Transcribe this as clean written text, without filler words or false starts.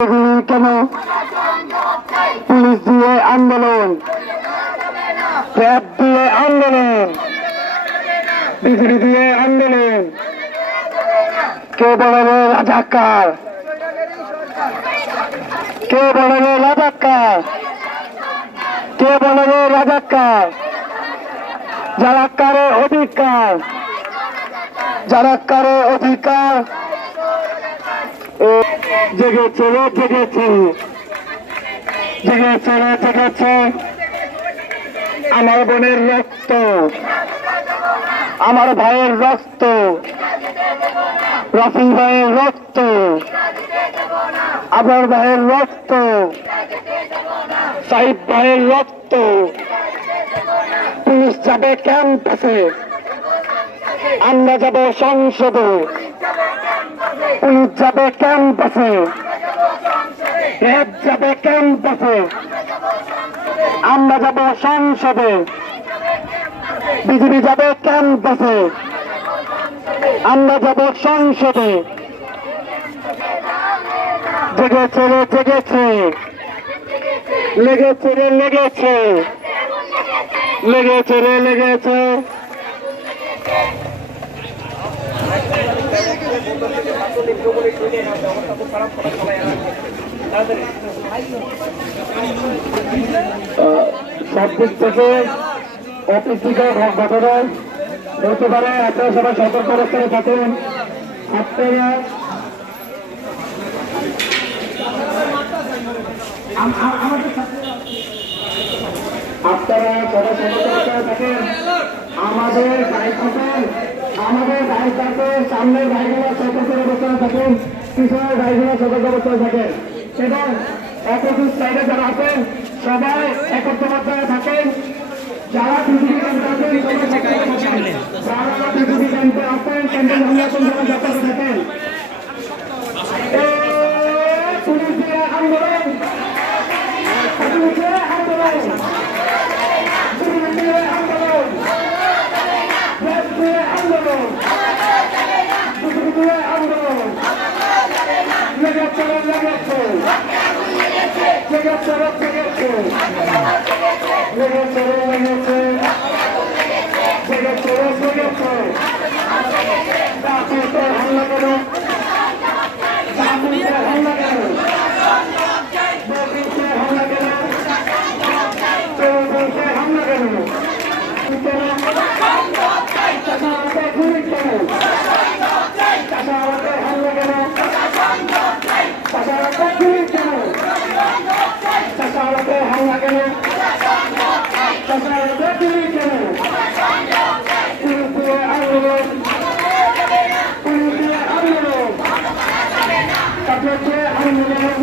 কেন পুলিশ দিয়ে আন্দোলন, ট্র্যাপ দিয়ে আন্দোলন, বিজেপি দিয়ে আন্দোলন, কে বলবে রাজাকার, কে বলবে রাজাকার, কে বলবে রাজাকার, যারা কারে অধিকার, যারা কারে অধিকার জেগেছে জেগেছে জেগেছে জেগেছে আমার বোনের রক্ত, আমার ভাইয়ের রক্ত, রফি ভাইয়ের রক্ত, আবর ভাইয়ের রক্ত, সাইদ ভাইয়ের রক্ত। পুলিশ যাবে ক্যাম্পাসে, আমরা যাব সংসদে, পুলিশ যাবে ক্যাম্পাসে, র্যাব যাবে ক্যাম্পাসে, আমরা যাব সংসদে, বিজেপি যাবে ক্যাম্পাসে, আমরা যাব সংসদে। জেগেছে রে জেগেছে, লেগেছে রে লেগেছে, লেগেছে রে লেগেছে। সব দিক থেকে অপ্রীতিকর ঘটনা হতে পারে, আপনারা সবাই সতর্ক অবস্থায় থাকেন। আপনারা সবাই সতর্ক অবস্থায় থাকেন। আমাদের গাড়িটাকে সামনের গাড়িগুলো সতর্ক অবস্থায় থাকেন, পিছনের গাড়িগুলো সতর্ক অবস্থায় থাকেন এবং অপোজিট সাইডে যারা আছেন সবাই একত্রবদ্ধ থাকেন। যারা পৃথিবী ক্যাম্পে আছেন যারা পৃথিবী ক্যাম্পে আছেন ক্যাম্পের নির্বাচন যারা যাত্রা থাকেন। পুলিশ দিয়ে আন্দোলন, পুলিশ দিয়ে আন্দোলন, পুলিশ দিয়ে আন্দোলন, পুলিশ দিয়ে আন্দোলন, পুলিশ দিয়ে আন্দোলন। লেগেছে লেগেছে লেগেছে লেগেছে লেগেছে লেগেছে লেগেছে লেগেছে। জাতিতে হামলা কেন, জাতিতে হামলা কেন, জাতিতে হামলা কেন, চৌধুরীতে হামলা কেন, চাষাবাদে গুলি কেন, চাষাবাদে হামলা কেন, চাষাবাদে গুলি কেন, চাষাবাদে হামলা কেন, চাষাবাদে গুলি কেন। পুলিশ দিয়ে আন্দোলন, পুলিশ দিয়ে আন্দোলন, তারপরে আন্দোলন।